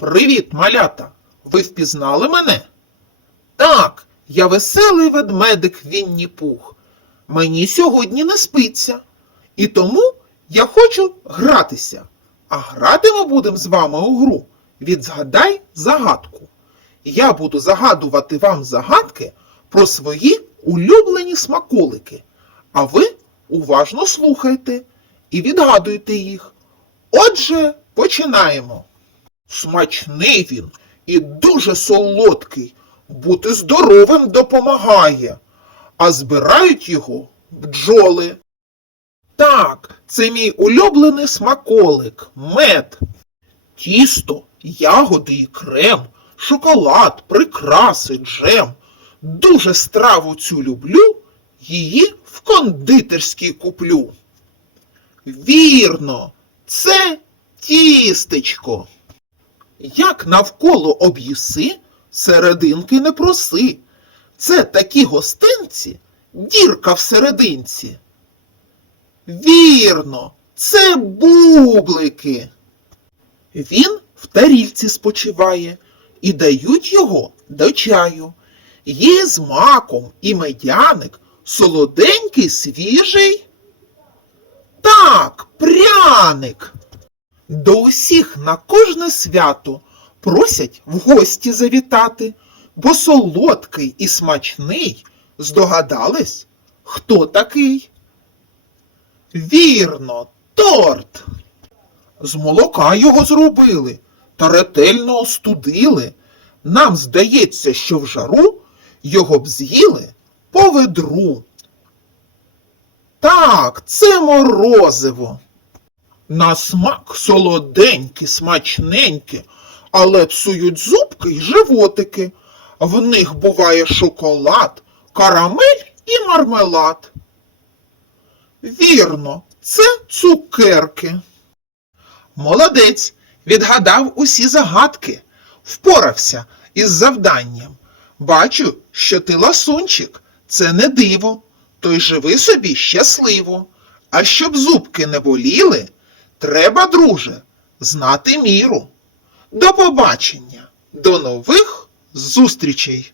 Привіт, малята! Ви впізнали мене? Так, я веселий ведмедик Вінні Пух. Мені сьогодні не спиться. І тому я хочу гратися. А грати ми будемо з вами у гру. Відзгадай загадку. Я буду загадувати вам загадки про свої улюблені смаколики. А ви уважно слухайте і відгадуйте їх. Отже, починаємо. Смачний він і дуже солодкий. Бути здоровим допомагає, а збирають його бджоли. Так, це мій улюблений смаколик, мед. Тісто, ягоди і крем, шоколад, прикраси, джем. Дуже страву цю люблю, її в кондитерській куплю. Вірно, це тістечко. Як навколо об'їси, серединки не проси. Це такі гостинці, дірка всерединці. Вірно, це бублики. Він в тарільці спочиває, і дають його до чаю. Є з маком і медяник, солоденький, свіжий. Так, пряник. До усіх на кожне свято просять в гості завітати, бо солодкий і смачний. Здогадались, хто такий? Вірно, торт. З молока його зробили та ретельно остудили. Нам здається, що в жару його б з'їли по ведру. Так, це морозиво. На смак солоденькі, смачненькі, але псують зубки й животики. В них буває шоколад, карамель і мармелад. Вірно, це цукерки. Молодець, відгадав усі загадки, впорався із завданням. Бачу, що ти ласунчик, це не диво, то й живи собі щасливо. А щоб зубки не боліли, треба, друже, знати міру. До побачення, до нових зустрічей!